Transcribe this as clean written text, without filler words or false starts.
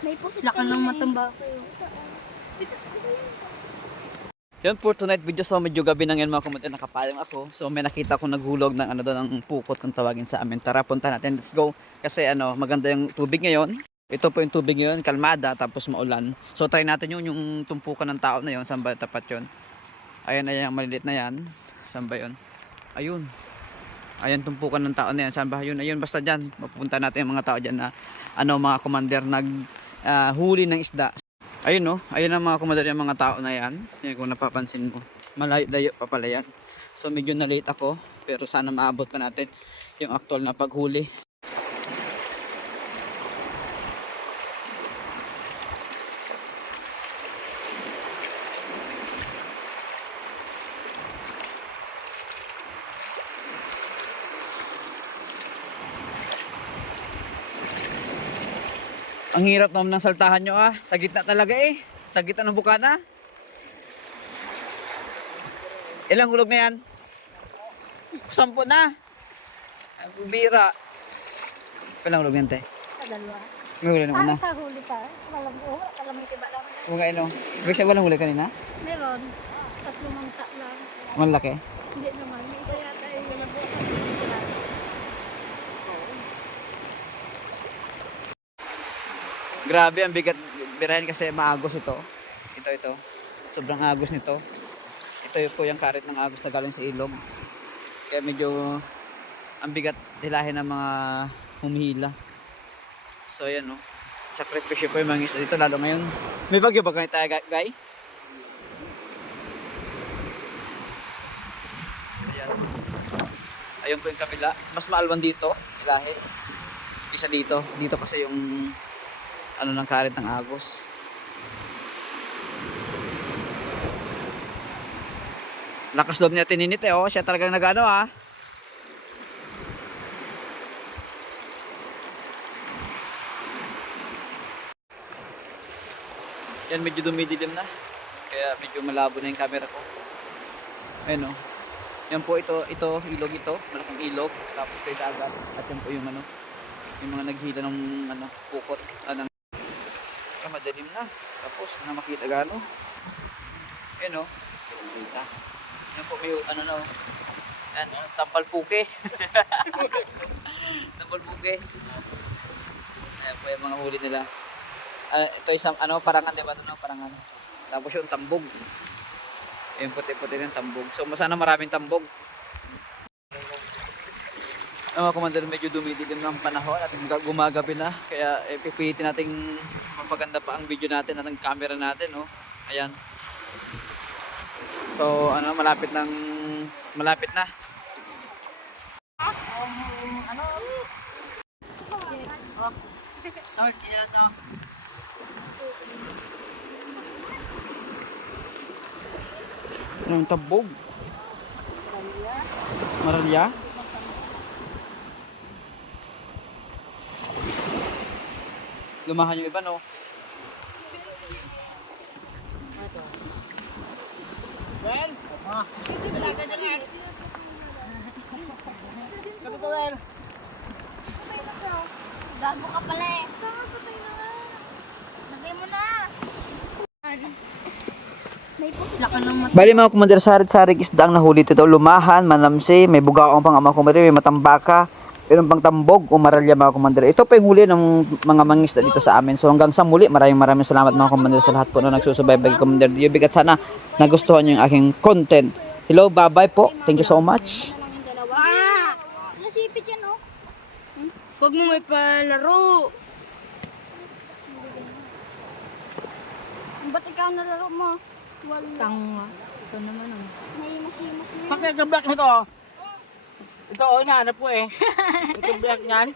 May pusit Lakan ng matamba. Yan for tonight video. So medyo gabi na ngayon mga kumunti, nakapaling ako. So may nakita ko naghulog ng ano doon, ng pukot kung tawagin sa amin. Tara, punta natin, let's go. Kasi ano, maganda yung tubig ngayon. Ito po yung tubig ngayon, kalmada, tapos maulan. So try natin yung tumpukan ng tao na yun. Saan ba tapat yun? Ayan, ayan, malilit na yan. Saan ba yun? Ayun. Ayan, tumpukan ng tao na yan. Saan ba yun? Ayun, basta dyan. Mapupunta natin yung mga tao dyan na ano, mga commander huli ng isda. Ayun no, ayun ang mga commander, yung mga tao na yan. Yan kung napapansin mo. Malayo pa pala yan. So medyo na late ako. Pero sana maabot pa natin yung actual na paghuli. Ang hirap naman ng saltahan nyo ah. Sa gitna talaga eh. Sa gitna ng bukana. Ilang hulog na yan? 10 na. Ang bira. Ilang hulog yan te? Dalawa. May huli na una. Sa huli pa. Walang buho. Alam mo tiba lang. Kung ano. May siya walang huli kanina? Meron. 3 mangka lang. Malaki. Hindi naman. May isa yata yung nabuo. Grabe, ang bigat birahin kasi maagos ito. Ito. Sobrang agos nito. Ito po yung karit ng agos na galing sa ilog. Kaya medyo ang bigat hilahin ng mga humihila. So ayan o. Sakripisyo po yung mga isda dito lalo ngayon. May bagyo ba kayo tayo, guy? Ayan. Ayun po yung kabila. Mas maalwan dito. Hilahin. Isa dito. Dito kasi yung ano ng karit ng agos. Lakas loob niya tininit eh. Oh. Siya talagang nagano ah. Yan, medyo dumidilim na. Kaya medyo malabo na yung camera ko. Ayun oh. Yan po ito ilog ito. Malaking ilog. Tapos kay dagat. At yan po yung ano. Yung mga naghila ng ano, pukot. Madilim na. Tapos na makita gano. Yan o. Yan po may ano no. Yan, tampal puke. Tampal puke. Ayan po yung mga huli nila. Ito isang ano, parangan diba ito no? Parangan. Tapos yung tambog. Yung puti-puti ng tambog. So sana maraming tambog. Mga commander, medyo dumidilim ng panahon at gumagabi na. Kaya pipilitin nating mapaganda pa ang video natin at ang camera natin. Oh. Ayan. So, ano, malapit na. Anong tabog? Maralya? Lumahan yung iba no. Well, talaga dyan. Kapito well. Gago ka pala eh. Lagay mo na. May pusit. Lakan ng matamba. Bali mga commander, sarit-sarig isda ang nahuli dito. Lumahan, manamsi, may bugaong pang mga commander, may matambaka. Meron pang tambog o maralya mga commander. Ito pa yung huli ng mga mangisda dito sa amin. So hanggang sa muli, maraming salamat mga commander sa lahat po na nagsusubaybay commander Yubik. At sana nagustuhan nyo yung aking content. Hello, bye-bye po. Thank you so much. Nasipit yan oh. Huwag mo may palaro. Ba't ikaw nalaro mo? Wala. Tanga. Ito naman oh. May masimas na. Sakit ang black nito. Ito, inaanap ko eh. Ito black niyan.